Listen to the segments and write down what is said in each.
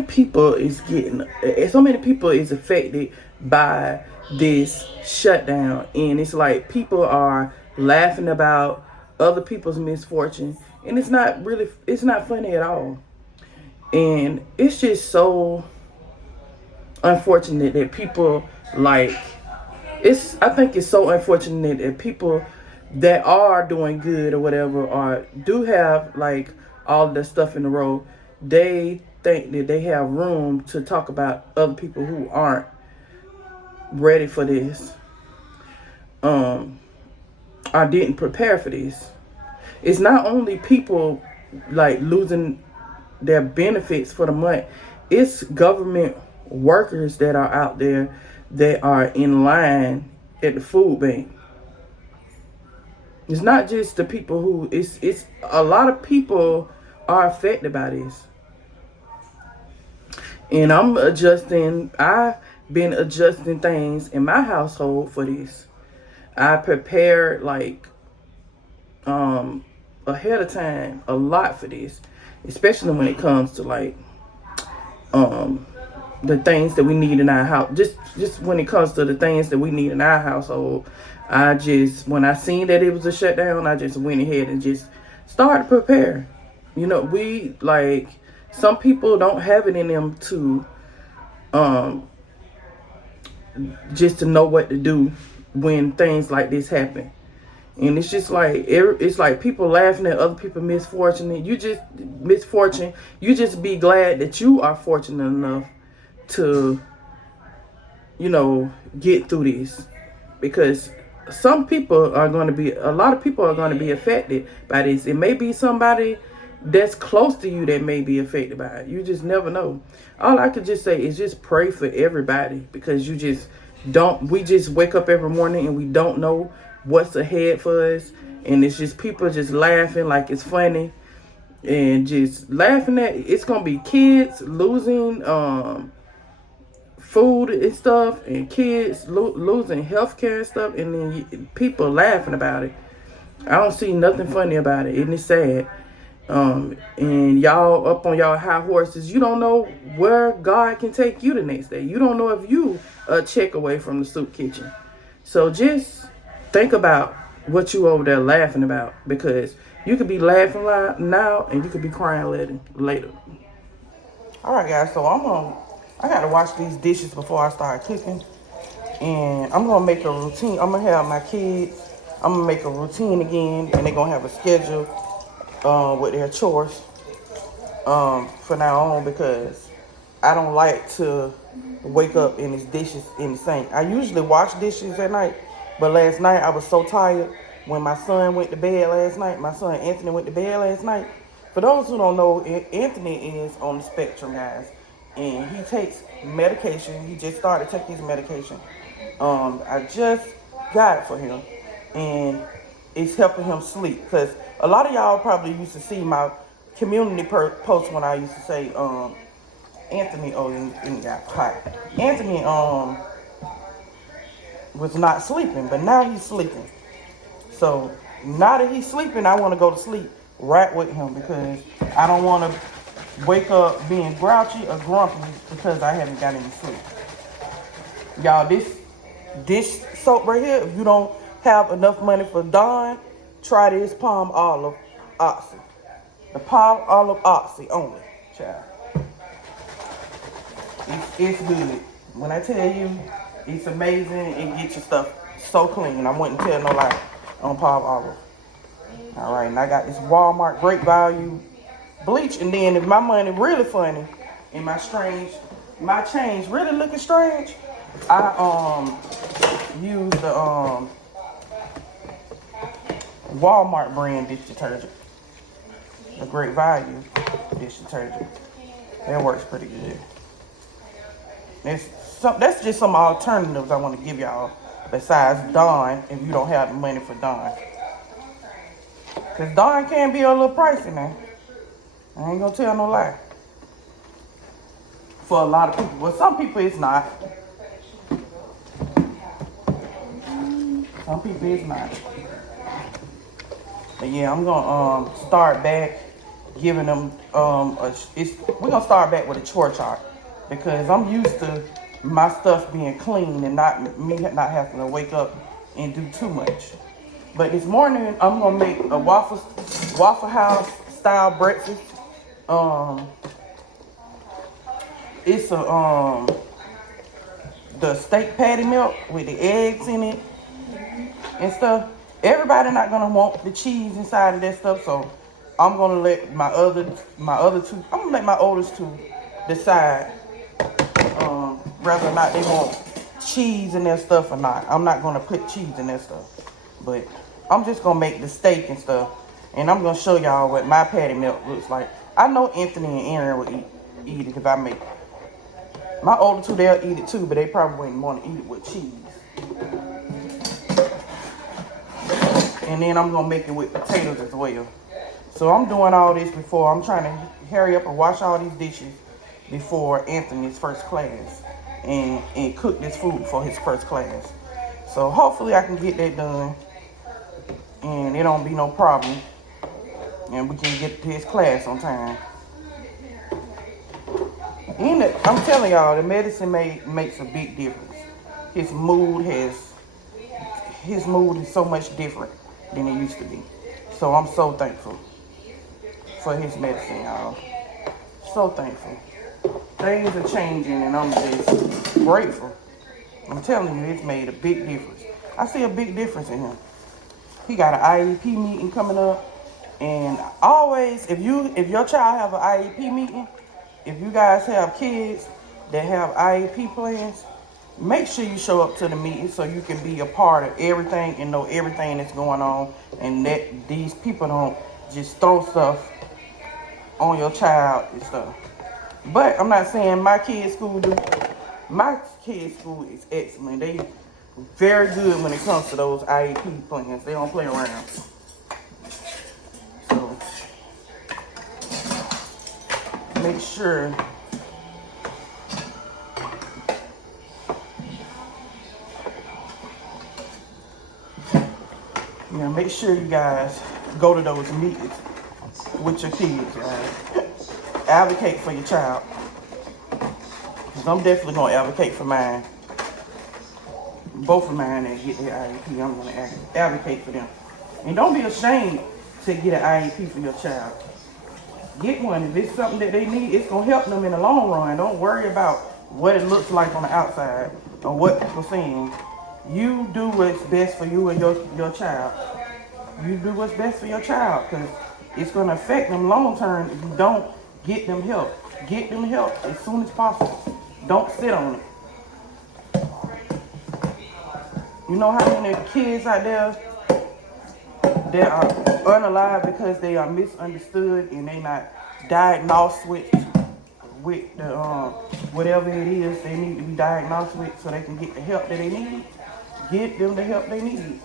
People is getting, so many people is affected by this shutdown, and it's like people are laughing about other people's misfortune, and it's not funny at all. And it's just so unfortunate that people like it's I think it's so unfortunate that people that are doing good or whatever or do have like all the stuff in a row, they think that they have room to talk about other people who aren't ready for this. I didn't prepare for this. It's not only people like losing their benefits for the month, it's government workers that are out there that are in line at the food bank. It's not just the people who it's a lot of people are affected by this. And I've been adjusting things in my household for this. I prepared like ahead of time a lot for this, especially when it comes to like the things that we need in our house. Just when it comes to the things that we need in our household, when I seen that it was a shutdown, I just went ahead and just started to prepare. You know, we like some people don't have it in them to just to know what to do when things like this happen. And it's just like it's like people laughing at other people's misfortune. And you just be glad that you are fortunate enough to, you know, get through this. Because a lot of people are going to be affected by this. It may be somebody that's close to you that may be affected by it. You just never know. All I could just say is just pray for everybody, because we just wake up every morning and we don't know what's ahead for us, and it's just people just laughing like it's funny, and just laughing at it's gonna be kids losing food and stuff, and kids losing healthcare and stuff, and then people laughing about it. I don't see nothing funny about it, and it's sad. And y'all up on y'all high horses. You don't know where God can take you the next day. You don't know if you a check away from the soup kitchen. So just think about what you over there laughing about, because you could be laughing now and you could be crying later. All right, guys. So I gotta wash these dishes before I start cooking, and I'm gonna make a routine. I'm gonna have my kids. I'm gonna make a routine again, and they're gonna have a schedule with their chores for now on, because I don't like to wake up and there's dishes in the sink. I usually wash dishes at night, but last night I was so tired when my son went to bed last night. My son Anthony went to bed last night. For those who don't know, Anthony is on the spectrum, guys, and he takes medication. He just started taking his medication. I just got it for him, and it's helping him sleep, because a lot of y'all probably used to see my community post when I used to say, Anthony, and got hot. Anthony, was not sleeping, but now he's sleeping. So now that he's sleeping, I want to go to sleep right with him, because I don't want to wake up being grouchy or grumpy because I haven't got any sleep. Y'all, this dish soap right here, if you don't have enough money for Dawn, try this Palm Olive Oxy. The Palm Olive Oxy only, child. It's good. When I tell you, it's amazing. It gets your stuff so clean. I wouldn't tell no lie on Palm Olive. All right, and I got this Walmart Great Value bleach. And then if my money really funny and my change really looking strange, I use the Walmart brand dish detergent, the Great Value dish detergent. That works pretty good. That's just some alternatives I want to give y'all besides Dawn, if you don't have the money for Dawn. Because Dawn can be a little pricey now. I ain't gonna tell no lie. For a lot of people. Well, some people it's not. Some people it's not. But yeah, I'm gonna start back giving them, we're going to start back with a chore chart because I'm used to my stuff being clean and not having to wake up and do too much. But this morning, I'm going to make a Waffle House style breakfast. It's the steak patty milk with the eggs in it and stuff. Everybody not gonna want the cheese inside of that stuff, so I'm gonna let my other two. I'm gonna let my oldest two decide whether or not they want cheese in their stuff or not. I'm not gonna put cheese in their stuff, but I'm just gonna make the steak and stuff, and I'm gonna show y'all what my patty milk looks like. I know Anthony and Aaron will eat it if I make it. My older two, they'll eat it too, but they probably wouldn't want to eat it with cheese. And then I'm going to make it with potatoes as well. So I'm doing all this before. I'm trying to hurry up and wash all these dishes before Anthony's first class. And cook this food for his first class. So hopefully I can get that done. And it don't be no problem. And we can get to his class on time. I'm telling y'all, the medicine makes a big difference. His mood is so much different than it used to be. So I'm so thankful for his medicine, y'all. So thankful. Things are changing and I'm just grateful. I'm telling you, it's made a big difference. I see a big difference in him. He got an IEP meeting coming up. And always, if your child have an IEP meeting, if you guys have kids that have IEP plans, make sure you show up to the meeting so you can be a part of everything and know everything that's going on, and that these people don't just throw stuff on your child and stuff. But I'm not saying my kids' school do. My kids' school is excellent. They very good when it comes to those IEP plans. They don't play around. So make sure make sure you guys go to those meetings with your kids, right? Advocate for your child. Because I'm definitely going to advocate for mine. Both of mine that get their IEP, I'm going to advocate for them. And don't be ashamed to get an IEP for your child. Get one. If it's something that they need, it's going to help them in the long run. Don't worry about what it looks like on the outside or what people saying. You do what's best for you and your child. You do what's best for your child, because it's going to affect them long term if you don't get them help. Get them help as soon as possible. Don't sit on it. You know how many kids out there that are unalive because they are misunderstood and they not diagnosed with the whatever it is they need to be diagnosed with so they can get the help that they need. Get them the help they need.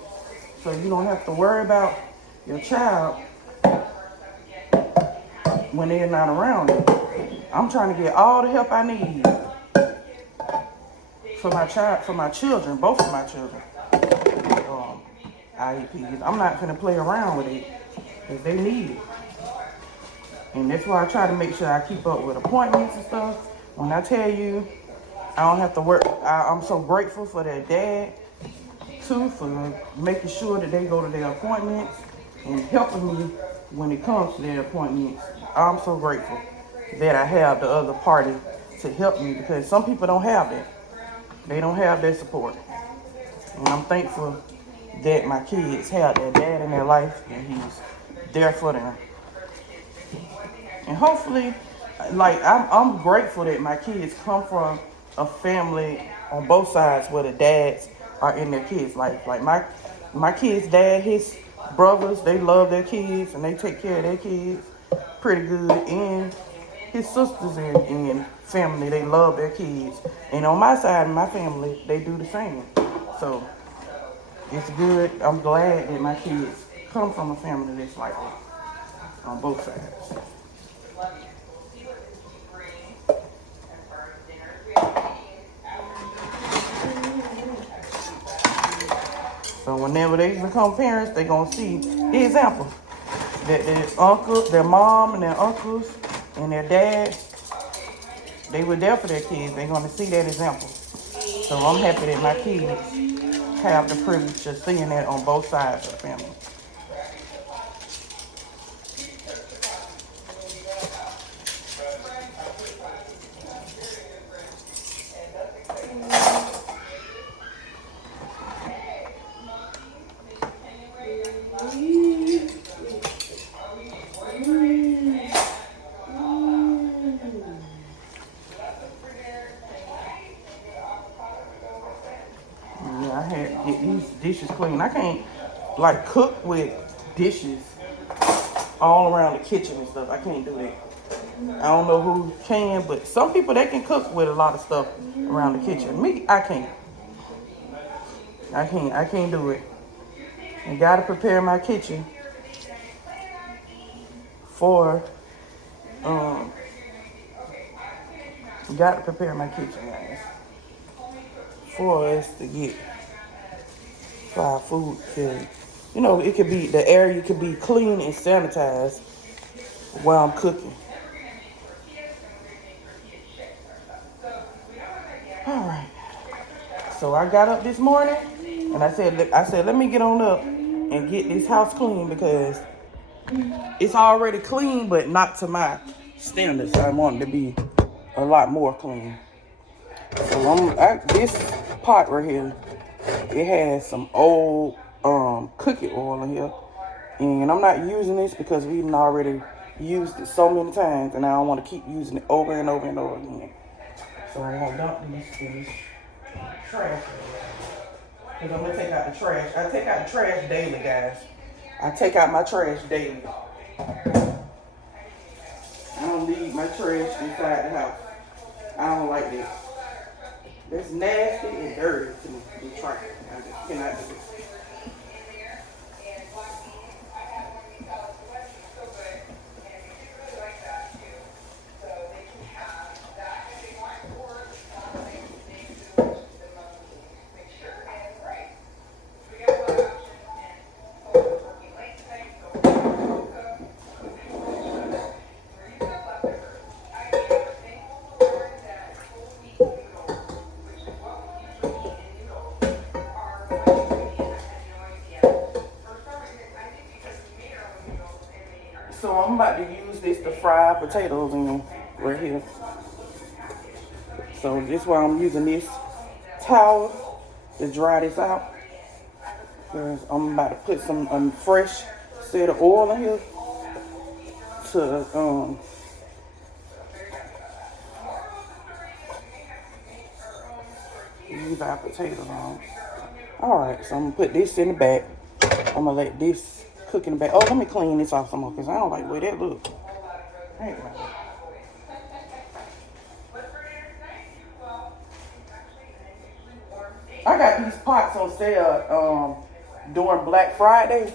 So you don't have to worry about your child when they're not around you. I'm trying to get all the help I need for my children, both of my children. IEPs. I'm not gonna play around with it because they need it. And that's why I try to make sure I keep up with appointments and stuff. When I tell you, I don't have to work. I'm so grateful for their dad, too, for making sure that they go to their appointments and helping me when it comes to their appointments. I'm so grateful that I have the other party to help me, because some people don't have that. They don't have that support. And I'm thankful that my kids have their dad in their life and he's there for them. And hopefully, like, I'm grateful that my kids come from a family on both sides where the dads are in their kids' life. Like my kid's dad, his brothers, they love their kids and they take care of their kids pretty good. And his sisters and family, they love their kids. And on my side of my family, they do the same. So it's good. I'm glad that my kids come from a family that's like that on both sides. So whenever they become parents, they're going to see the example. that their uncle, their mom and their uncles and their dad, they were there for their kids. They're going to see that example. So I'm happy that my kids have the privilege of seeing that on both sides of the family. I had to get these dishes clean. I can't like cook with dishes all around the kitchen and stuff. I can't do that. I don't know who can, but some people, they can cook with a lot of stuff around the kitchen. Me, I can't. I can't do it. I gotta prepare my kitchen for gotta prepare my kitchen, guys, for us to get our food. You know, it could be, the area could be clean and sanitized while I'm cooking. All right. So I got up this morning and I said, let me get on up and get this house clean because it's already clean, but not to my standards. I want it to be a lot more clean. So this pot right here, it has some old cooking oil in here, and I'm not using this because we've already used it so many times, and I don't want to keep using it over and over and over again. So I'm gonna dump this trash because I'm gonna take out the trash. I take out the trash daily, guys. I take out my trash daily. I don't leave my trash inside the house. I don't like this. That's nasty and dirty to me. The trash. I just cannot do it. So I'm about to use this to fry potatoes in right here. So this is why I'm using this towel to dry this out. Because I'm about to put some fresh set of oil in here to use our potatoes on. Alright, so I'm gonna put this in the back. I'm gonna let this cook in the back. Oh, let me clean this off some more because I don't like the way that looks. Anyway. I got these pots on sale during Black Friday.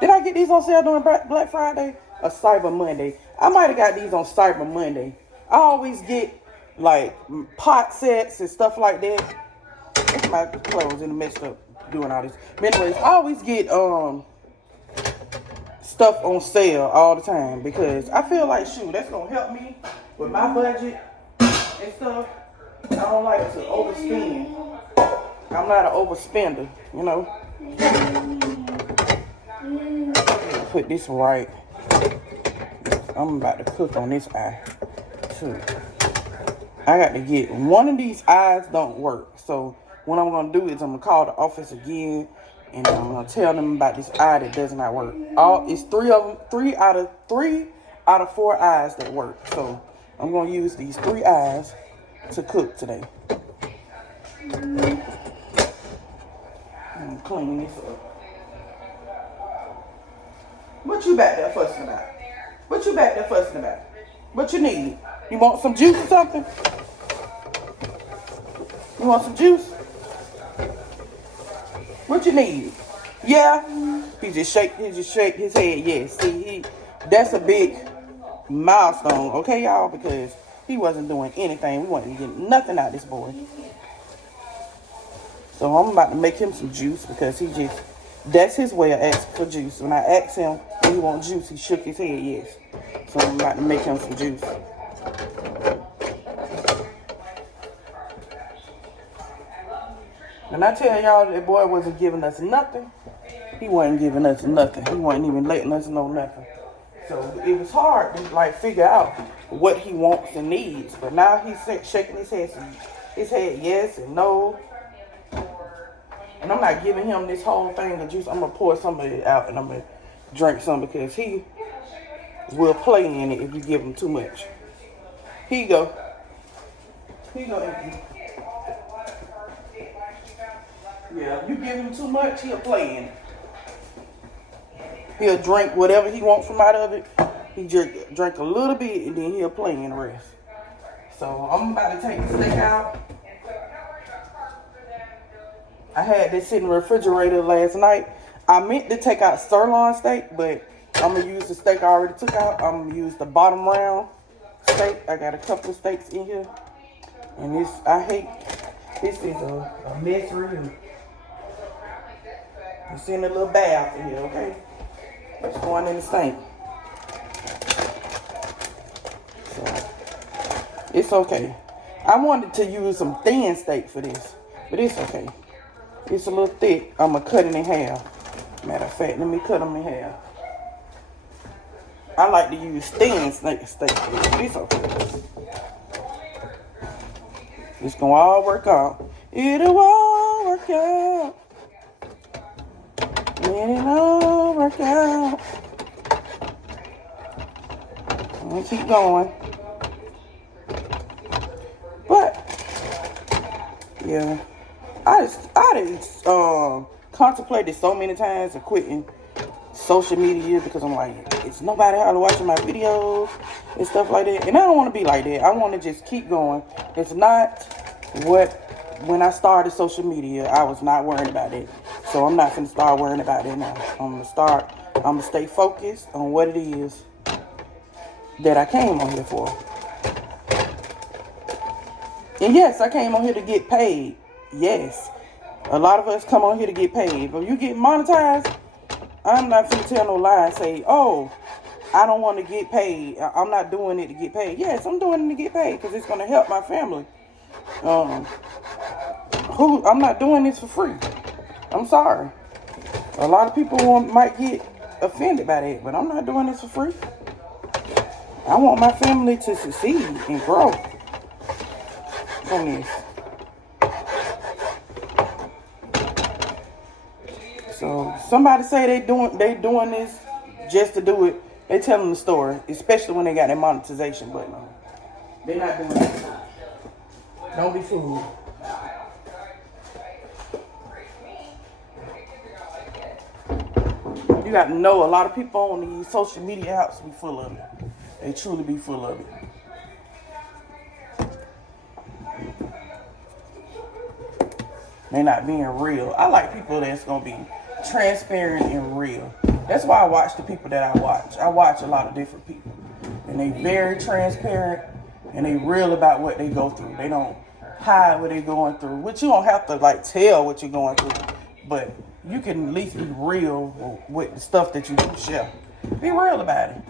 Did I get these on sale during Black Friday or Cyber Monday? I might have got these on Cyber Monday. I always get like pot sets and stuff like that. That's my clothes in the messed up doing all this. But anyways, I always get stuff on sale all the time because I feel like, shoot, that's gonna help me with my budget and stuff. I don't like to overspend. I'm not an overspender, you know. Put this right. I'm about to cook on this eye too. I got to get one of these eyes don't work. So what I'm gonna do is I'm gonna call the office again and I'm gonna tell them about this eye that does not work. It's three of them, three out of 4 eyes that work. So I'm gonna use these 3 eyes to cook today. I'm clean this up. What you back there fussing about? What you back there fussing about? What you need? You want some juice or something? You want some juice? What you need? Yeah? He just shake his head. Yes. See, that's a big milestone, okay, y'all? Because he wasn't doing anything. We wasn't getting nothing out of this boy. So I'm about to make him some juice because that's his way of asking for juice. When I ask him, he want juice. He shook his head, yes. So I'm about to make him some juice. And I tell y'all, that boy wasn't giving us nothing. He wasn't giving us nothing. He wasn't even letting us know nothing. So it was hard to like figure out what he wants and needs. But now he's shaking his head yes and no. And I'm not giving him this whole thing of juice. I'm going to pour some of it out and I'm going to drink some because he will play in it if you give him too much. Here you go. Here you go, Anthony. Yeah, you give him too much, he'll play in it. He'll drink whatever he wants from out of it. He drink a little bit and then he'll play in the rest. So I'm about to take the steak out. I had this in the refrigerator last night. I meant to take out sirloin steak, but I'm going to use the steak I already took out. I'm going to use the bottom round steak. I got a couple of steaks in here. And this is a mess room. It's in a little bath in here, okay? It's going in the sink. So, it's okay. I wanted to use some thin steak for this, but it's okay. It's a little thick. I'm going to cut it in half. Matter of fact, let me cut them in half. I like to use thin steak, but it's okay. It's going to all work out. It'll all work out. It'll all work out. I'm going to keep going. But, yeah. I contemplated so many times of quitting social media because I'm like, it's nobody out watching my videos and stuff like that. And I don't want to be like that. I want to just keep going. It's not when I started social media, I was not worrying about it. So I'm not going to start worrying about it now. I'm going to stay focused on what it is that I came on here for. And yes, I came on here to get paid. Yes. A lot of us come on here to get paid. But you get monetized, I'm not going to tell no lie and say, oh, I don't want to get paid. I'm not doing it to get paid. Yes, I'm doing it to get paid because it's going to help my family. I'm not doing this for free. I'm sorry. A lot of people might get offended by that, but I'm not doing this for free. I want my family to succeed and grow on this. So somebody say they doing this just to do it. They telling the story, especially when they got their monetization button on. They're not doing it. Don't be fooled. You got to know a lot of people on these social media apps be full of it. They truly be full of it. They're not being real. I like people that's going to be transparent and real. That's why I watch the people that I watch. I watch a lot of different people. And they very transparent and they real about what they go through. They don't hide what they're going through. Which you don't have to like tell what you're going through. But you can at least be real with the stuff that you do share. Be real about it.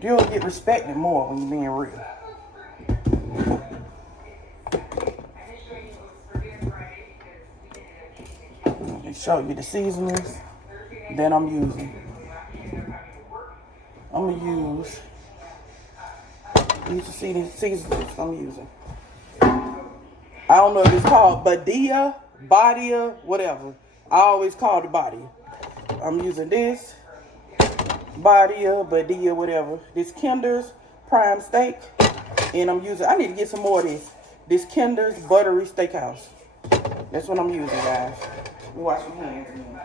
You'll get respected more when you're being real. Let me show you the seasonings that I'm using. I'm going to use these seasonings I'm using. I don't know if it's called Badia, whatever. I always call it Badia. I'm using this, Badia, whatever. This Kinder's Prime Steak. And I need to get some more of this. This Kinder's Buttery Steakhouse. That's what I'm using, guys. Let me wash my hands again.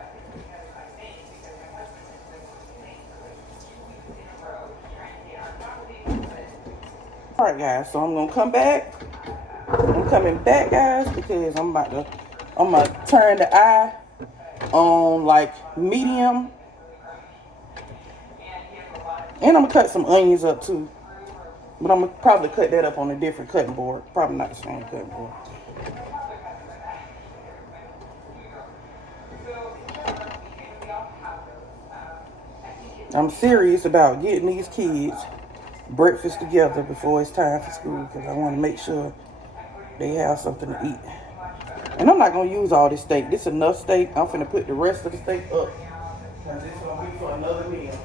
Alright, guys, so I'm going to come back. I'm coming back, guys, because I'm going to turn the eye on, like, medium. And I'm going to cut some onions up, too. But I'm going to probably cut that up on a different cutting board. Probably not the same cutting board. I'm serious about getting these kids breakfast together before it's time for school, because I want to make sure they have something to eat. And I'm not going to use all this steak. This is enough steak. I'm finna put the rest of the steak up, because it's going to be for another meal.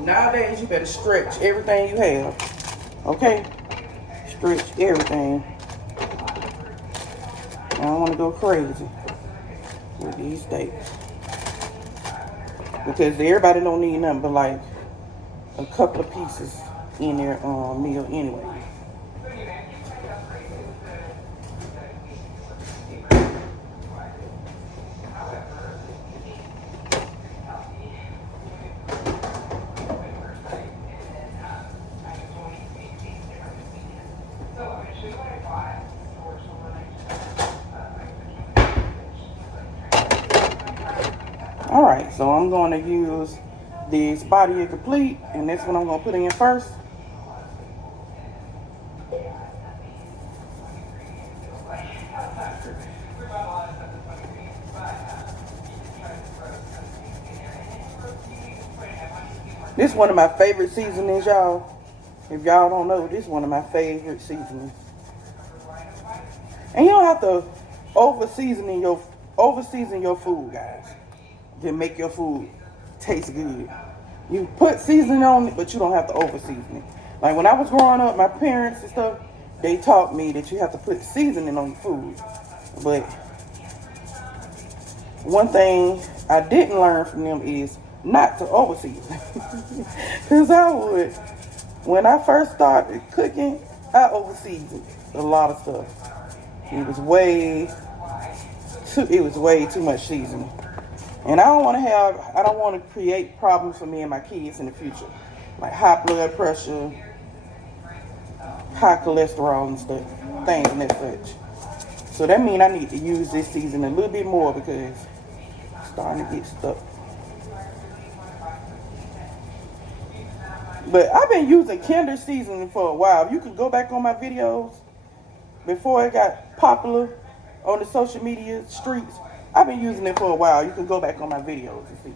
Nowadays, you better stretch everything you have. Okay? Stretch everything. I don't want to go crazy with these steaks, because everybody don't need nothing but like a couple of pieces in their meal anyway. Alright, so I'm going to use this Body of Complete, and that's what I'm going to put in first. This is one of my favorite seasonings, y'all. If y'all don't know, this is one of my favorite seasonings. And you don't have to over-season your food, guys, to make your food taste good. You put seasoning on it, but you don't have to over-season it. Like when I was growing up, my parents and stuff, they taught me that you have to put seasoning on your food. But one thing I didn't learn from them is not to over-season. Because I would, when I first started cooking, I over-seasoned a lot of stuff. It was way too much seasoning. And I don't want to create problems for me and my kids in the future. Like high blood pressure, high cholesterol and stuff, things and that such. So that means I need to use this seasoning a little bit more, because it's starting to get stuck. But I've been using Kinder seasoning for a while. You can go back on my videos before it got popular on the social media streets. I've been using it for a while. You can go back on my videos and see.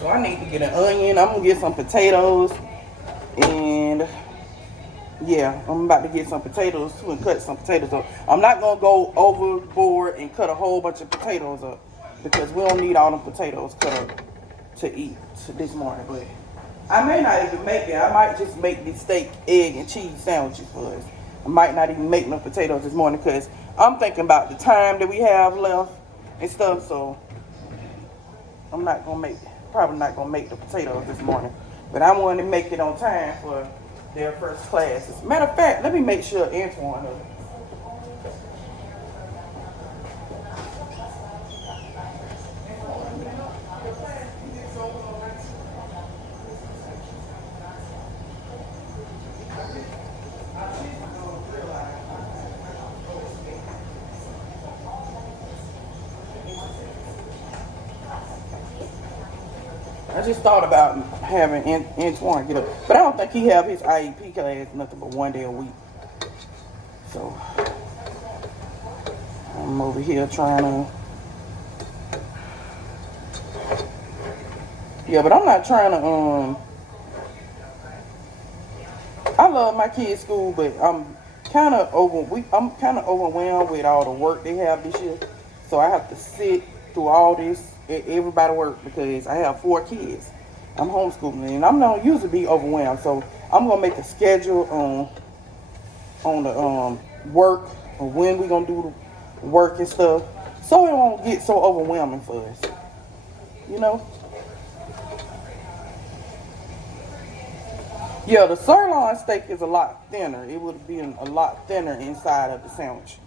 So I need to get an onion. I'm going to get some potatoes. And yeah, I'm about to get some potatoes too and cut some potatoes up. I'm not going to go overboard and cut a whole bunch of potatoes up, because we don't need all them potatoes cut up to eat this morning. But I may not even make it. I might just make these steak, egg, and cheese sandwiches for us. I might not even make no potatoes this morning, because I'm thinking about the time that we have left and stuff. So I'm not going to make it. Probably not going to make the potatoes this morning. But I wanted to make it on time for their first classes. Matter of fact, let me make sure Antoine knows. I just thought about having Antoine get up, but I don't think he have his IEP class nothing but one day a week. So I'm over here trying to, yeah, but I'm not trying to, I love my kids' school, but I'm kind of overwhelmed with all the work they have this year. So I have to sit through all this, everybody work, because I have 4 kids. I'm homeschooling, and I'm not usually be overwhelmed. So I'm gonna make a schedule on the work, or when we gonna do the work and stuff, so it won't get so overwhelming for us. You know? Yeah, the sirloin steak is a lot thinner. It would be a lot thinner inside of the sandwich.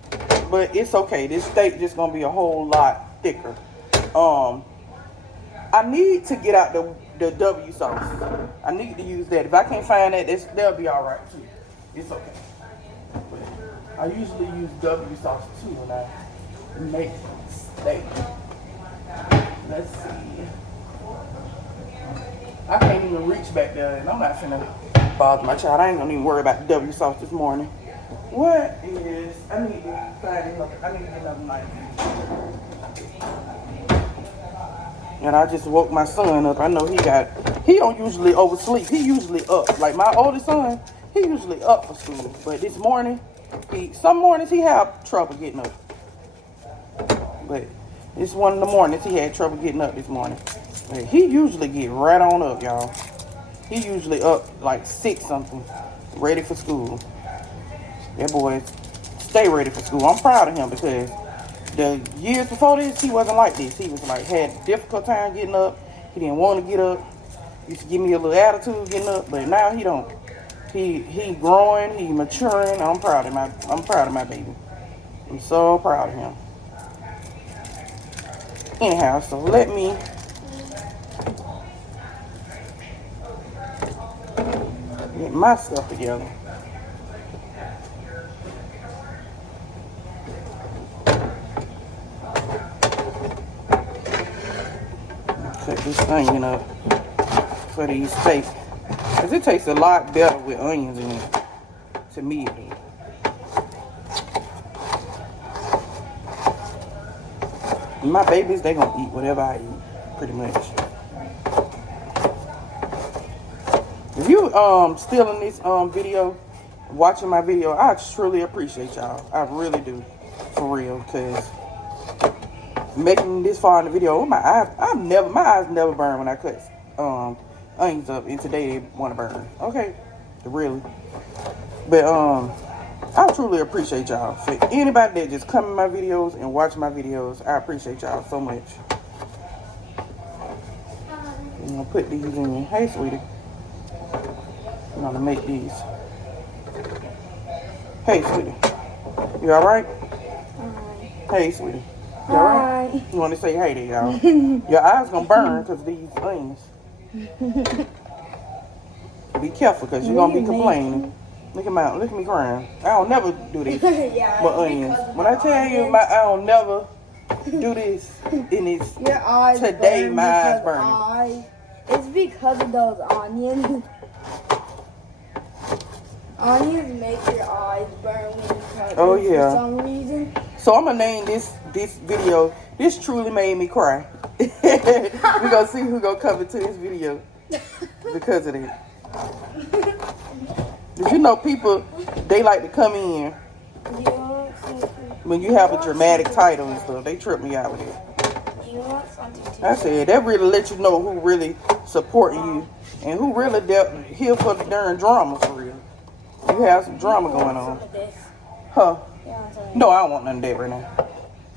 But it's okay. This steak just going to be a whole lot thicker. I need to get out the W sauce. I need to use that. If I can't find that, that'll be all right too. It's okay. I usually use W sauce too when I make steak. Let's see. I can't even reach back there, and I'm not finna bother my child. I ain't gonna even worry about the W sauce this morning. What is? I need to find another. I need to get another knife. And I just woke my son up. I know he don't usually oversleep. He usually up. Like my oldest son, he usually up for school. But this morning, some mornings he have trouble getting up. But this one in the mornings he had trouble getting up this morning. But he usually get right on up, y'all. He usually up like 6 something, ready for school. That boy stay ready for school. I'm proud of him because the years before this, he wasn't like this. He was like, had a difficult time getting up. He didn't want to get up. Used to give me a little attitude getting up, but now he don't. He growing, he maturing. I'm proud of my baby. I'm so proud of him. Anyhow, so let me get my stuff together. Cut this onion up for these steaks. Because it tastes a lot better with onions in it. To me, it does. My babies, they gonna eat whatever I eat, pretty much. If you still in this video, watching my video, I truly appreciate y'all. I really do, for real. Cause making this far in the video, my eyes never burn when I cut onions up, and today they want to burn. Okay, really. But I truly appreciate y'all. For anybody that just come in my videos and watch my videos, I appreciate y'all so much. I'm gonna put these in. Hey, sweetie. I'm gonna make these. Hey, sweetie. You alright? Hey, sweetie. You alright? You want to say hey to y'all? Your eyes gonna burn because these onions. Be careful because you're gonna be complaining. Look at me crying. I don't never do this with onions. When I tell you I don't never do this, and it's your eyes today my eyes burning. It's because of those onions. Onions make your eyes burn when you cut oh yeah. For some reason. So I'm gonna name this video. This truly made me cry. We're gonna see who gonna come into this video because of it. Did you know people, they like to come in when you have a dramatic title and stuff. They trip me out with it. I said, that really let you know who really supporting you and who really here for the darn drama for real. You have some drama going on. Huh? No, I don't want none of that right now.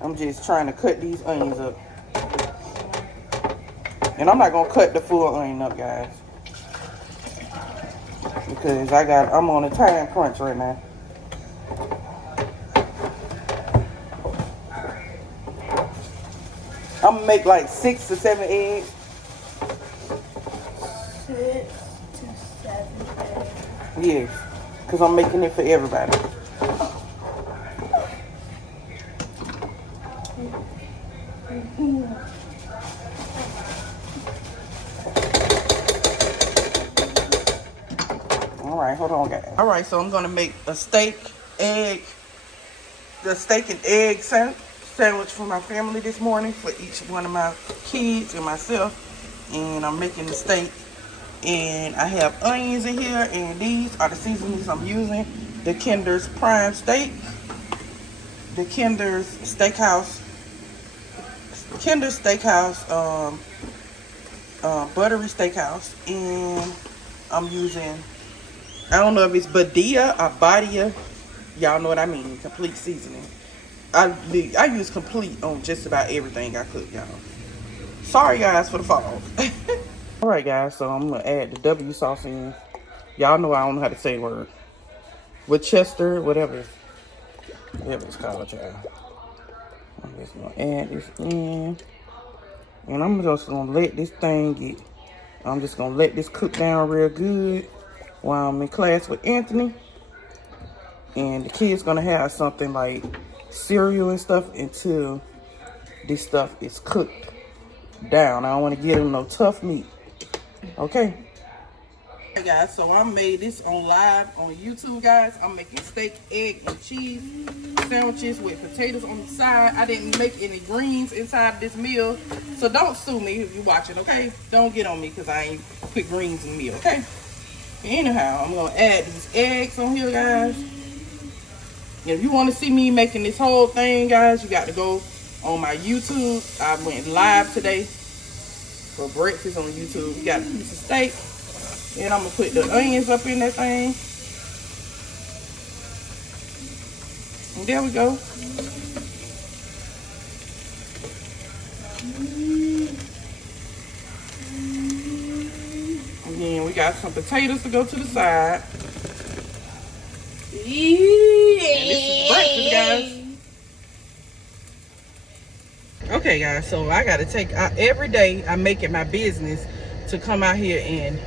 I'm just trying to cut these onions up. And I'm not going to cut the full onion up, guys. Because I'm on a time crunch right now. I'm gonna make like 6 to 7 eggs. 6 to 7 eggs. Yes, because I'm making it for everybody. Alright, hold on, guys. Alright, so I'm gonna make a steak and egg sandwich for my family this morning, for each one of my kids and myself. And I'm making the steak, and I have onions in here, and these are the seasonings I'm using. The Kinder's Prime Steak, the Kinder's Steakhouse, Buttery Steakhouse, and I'm using, I don't know if it's Badia or Badia, y'all know what I mean, complete seasoning. I use complete on just about everything I cook, y'all. Sorry, guys, for the fog. Alright, guys, so I'm going to add the W sauce in. Y'all know I don't know how to say the word. Worcester, whatever it's called, y'all. I'm just going to add this in. And I'm just going to let this cook down real good while I'm in class with Anthony. And the kids gonna have something like cereal and stuff until this stuff is cooked down. I don't want to give them no tough meat. Okay. Hey guys, so I made this on live on YouTube, guys. I'm making steak, egg, and cheese sandwiches with potatoes on the side. I didn't make any greens inside this meal, so don't sue me if you're watching, okay? Don't get on me because I ain't put greens in the meal, okay? Anyhow, I'm gonna add these eggs on here, guys. And if you want to see me making this whole thing, guys, you got to go on my YouTube. I went live today for breakfast on YouTube. You got a piece of steak. And I'm going to put the onions up in that thing. And there we go. And then we got some potatoes to go to the side. And this is breakfast, guys. Okay, guys, so I got to take out every day. I make it my business to come out here and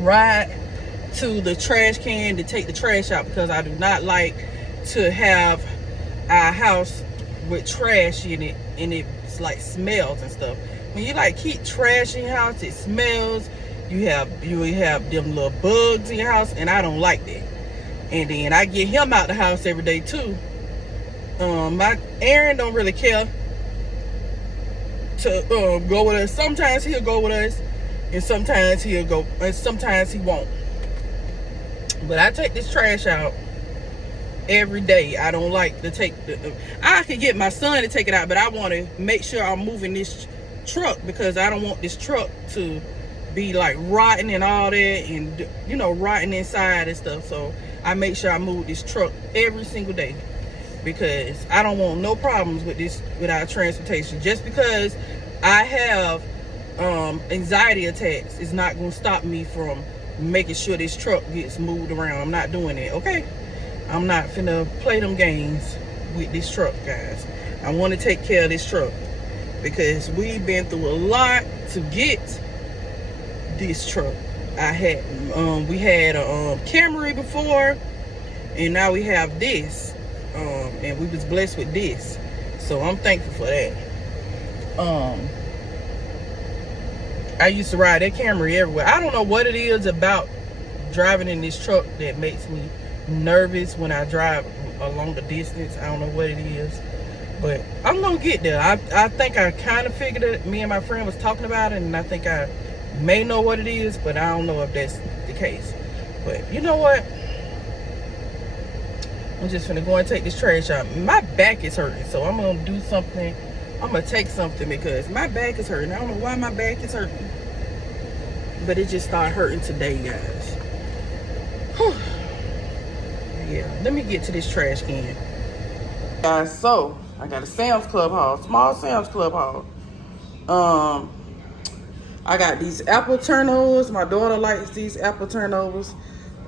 ride to the trash can to take the trash out, because I do not like to have our house with trash in it and it's like smells and stuff. When you like keep trash in your house, it smells. You have them little bugs in your house, and I don't like that. And then I get him out the house every day too. My Aaron don't really care to go with us. Sometimes he'll go with us, and sometimes he'll go, and sometimes he won't. But I take this trash out every day. I don't like to take I can get my son to take it out, but I want to make sure I'm moving this truck, because I don't want this truck to be like rotting and all that, and you know, rotting inside and stuff. So I make sure I move this truck every single day, because I don't want no problems with this, with our transportation. Just because I have anxiety attacks is not going to stop me from making sure this truck gets moved around. I'm not doing it, okay? I'm not finna play them games with this truck, guys. I want to take care of this truck, because we've been through a lot to get this truck. We had a Camry before, and now we have this, and we was blessed with this, so I'm thankful for that. I used to ride that Camry everywhere. I don't know what it is about driving in this truck that makes me nervous when I drive along the distance. I don't know what it is, but I'm gonna get there. I think I kind of figured it. Me and my friend was talking about it, and I think I may know what it is, but I don't know if that's the case. But you know what? I'm just gonna go and take this trash out. My back is hurting, so I'm gonna do something. I'm gonna take something because my back is hurting. I don't know why my back is hurting, but it just started hurting today, guys. Whew. Yeah, let me get to this trash can. Guys, so I got a Sam's Club haul, small Sam's Club haul. I got these apple turnovers. My daughter likes these apple turnovers.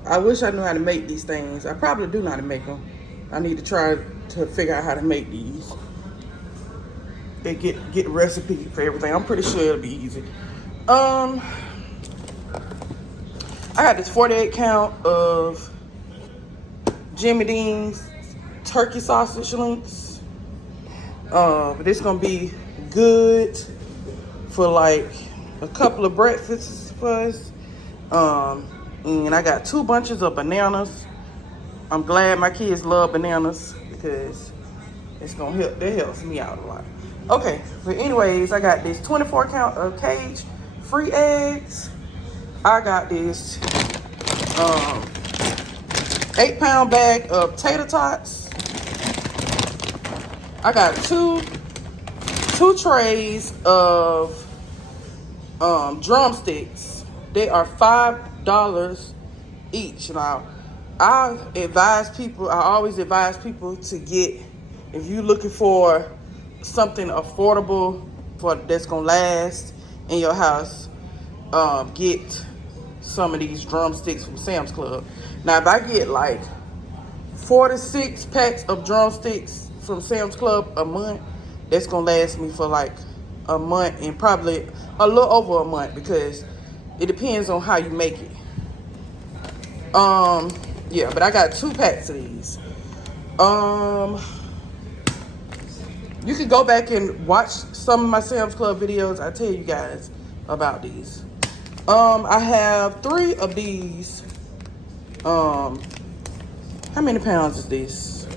I wish I knew how to make these things. I probably do know how to make them. I need to try to figure out how to make these. They get the recipe for everything. I'm pretty sure it'll be easy. I got this 48 count of Jimmy Dean's turkey sausage links. But it's gonna be good for like a couple of breakfasts for us. And I got 2 bunches of bananas. I'm glad my kids love bananas, because it's gonna help. That helps me out a lot. Okay, but anyways, I got this 24 count of cage free eggs. I got this 8-pound bag of tater tots. I got two trays of drumsticks. They are $5 each. Now, I always advise people to get, if you're looking for something affordable that's gonna last in your house, get some of these drumsticks from Sam's Club. Now, if I get like 4 to 6 packs of drumsticks from Sam's Club a month, that's gonna last me for like a month, and probably a little over a month, because it depends on how you make it. Yeah, but I got 2 packs of these. You can go back and watch some of my Sam's Club videos. I tell you guys about these. I have 3 of these. How many pounds is this?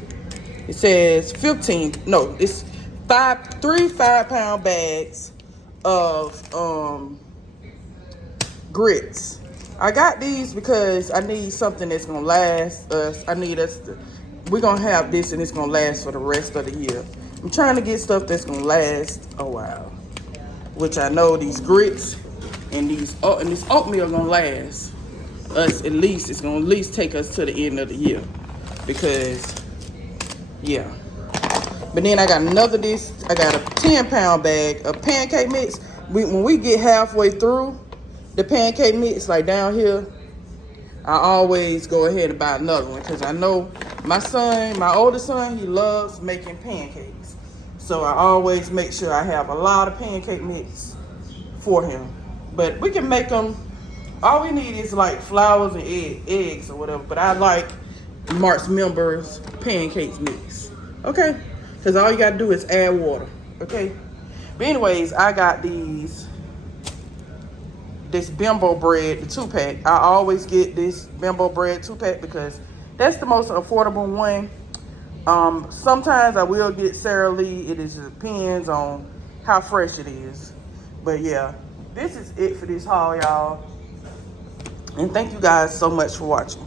It says 15. No, it's 3 5-pound bags of grits. I got these because I need something that's gonna last us. We're gonna have this and it's gonna last for the rest of the year. I'm trying to get stuff that's gonna last a while, which I know these grits and this oatmeal gonna last us at least. It's gonna at least take us to the end of the year, because yeah. But then I got another this. I got a 10-pound bag of pancake mix. When we get halfway through the pancake mix, like down here, I always go ahead and buy another one, because I know my oldest son, he loves making pancakes. So I always make sure I have a lot of pancake mix for him. But we can make them, all we need is like flours and eggs or whatever. But I like Mark's Members pancakes mix. Okay? Because all you got to do is add water. Okay? But anyways, I got this bimbo bread, the 2-pack. I always get this bimbo bread 2-pack because that's the most affordable one. Sometimes I will get Sara Lee. It just depends on how fresh it is. But yeah, this is it for this haul, y'all. And thank you guys so much for watching.